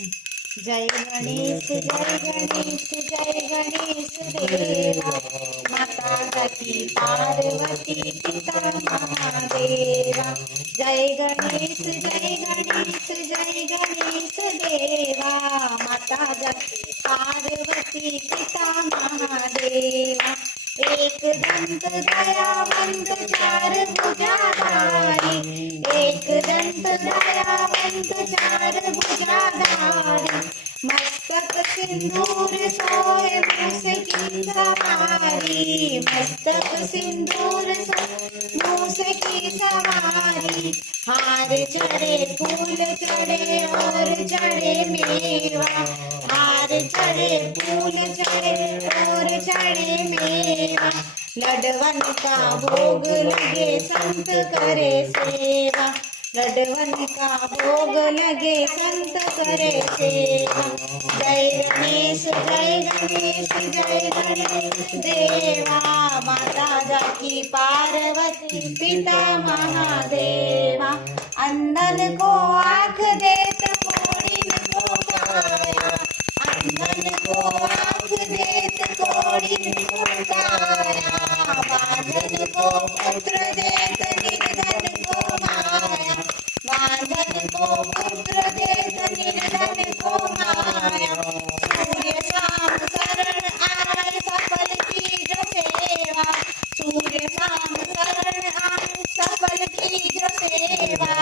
जय गणेश जय गणेश जय गणेश देवा, माता सती पार्वती पिता महादेवा। जय गणेश जय गणेश जय गणेश देवा, माता सती पार्वती पिता महादेवा। एक दंत दयावंत चार भुजाधारी, एक दंत दयावंत चार भुजाधारी, मस्तक सिंदूर सोए मूस की सवारी, मस्तक सिंदूर सोए मूस की सवारी। हार चढ़े फूल चढ़े और चढ़े मेवा, हार चढ़े फूल चढ़े और चढ़े मेवा। लडवन का भोग लगे संत करे सेवा, लडवन का भोग लगे संत करे सेवा। जय गणेश जय गणेश जय गणेश देवा, माता जाकी पार्वती पिता महादेवा। अंधन को आँख देत कोढ़िन को काया, अंधन को आँख देत कोढ़िन को काया। बांधन को पुत्र देत निर्धन को माया, बांधन को पुत्र देत निर्धन को माया। सूर्य शाम शरण आए सफल कीज सेवा, सूर्य शाम शरण आए सफल कीज सेवा।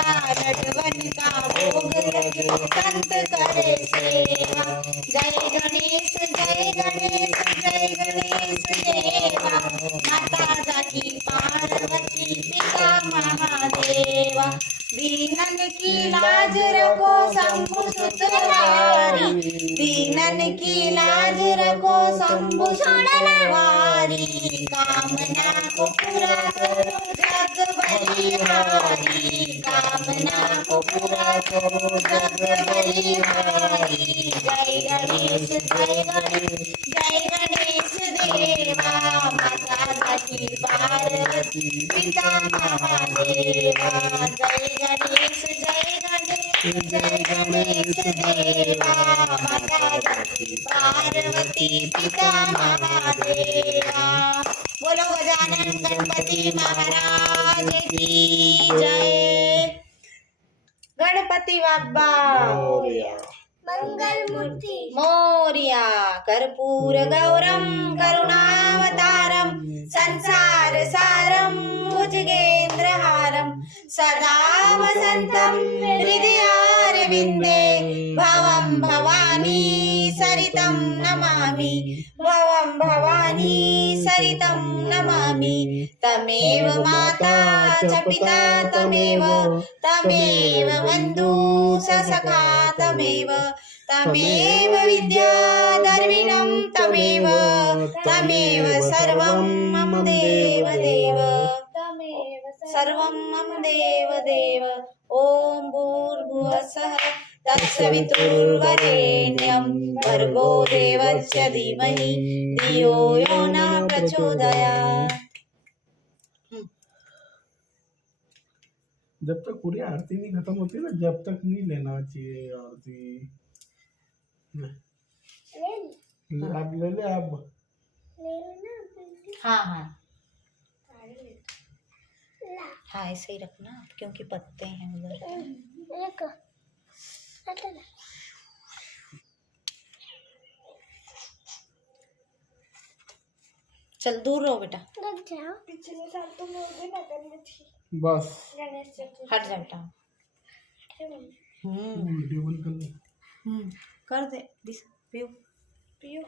लडवन का भोग लगे संत करे सेवा। जय गणेश जय गणेश जय गणेश देवा, माता जाकी पार्वती पिता महादेवा। दीनन की लाज रखो शंभु सुतवारी, दीनन की लाज रखो शंभु सुतवारी। कामना को पूरा करो जग बलिहारी, कामना को पूरा करो जग बलिहारी। जय गणेश जय गणेश जय गणेश देवा, माता जाकी पार्वती पिता महादेवा। जय गणेश जय गणेश जय गणेश देवा, माता जाकी पार्वती पिता महादेवा। बोलो गजानन गणपति महाराज की जय। गणपति बाप्पा मंगल मूर्ति मोरिया। कर्पूर गौरम करुणावतारम, संसार सारम भुजगेंद्रहारम, सदा वसंतम हृदयारविंदे। भवं भवानी सरितं नमामि, भवं भवानी सरितं नमामि। तमेव माता च पिता तमेव, तमेव बन्धु स सखा तमेव, तमेव विद्या द्रविणं तमेव, तमेव सर्वं मम देव देव, सर्वं मम देव देव। ॐ भूर्भुवस्सुः तत्सवितुर्वरेण्यं भर्गो देवस्य धीमहि धियो यो न प्रचोदयात्। जब तक पूरी आरती नहीं खत्म होती ना, जब तक नहीं लेना चाहिए आरती। आप ले ले आप। हाँ हाँ हाँ, ऐसे ही रखना क्योंकि पत्ते हैं उधर। चल दूर रहो बेटा, पिछले साल तो मैं ना करनी थी बस गणेश चतुर्थी। हट जा बेटा। वीडियो बंद कर ले। कर दे पियो। पियो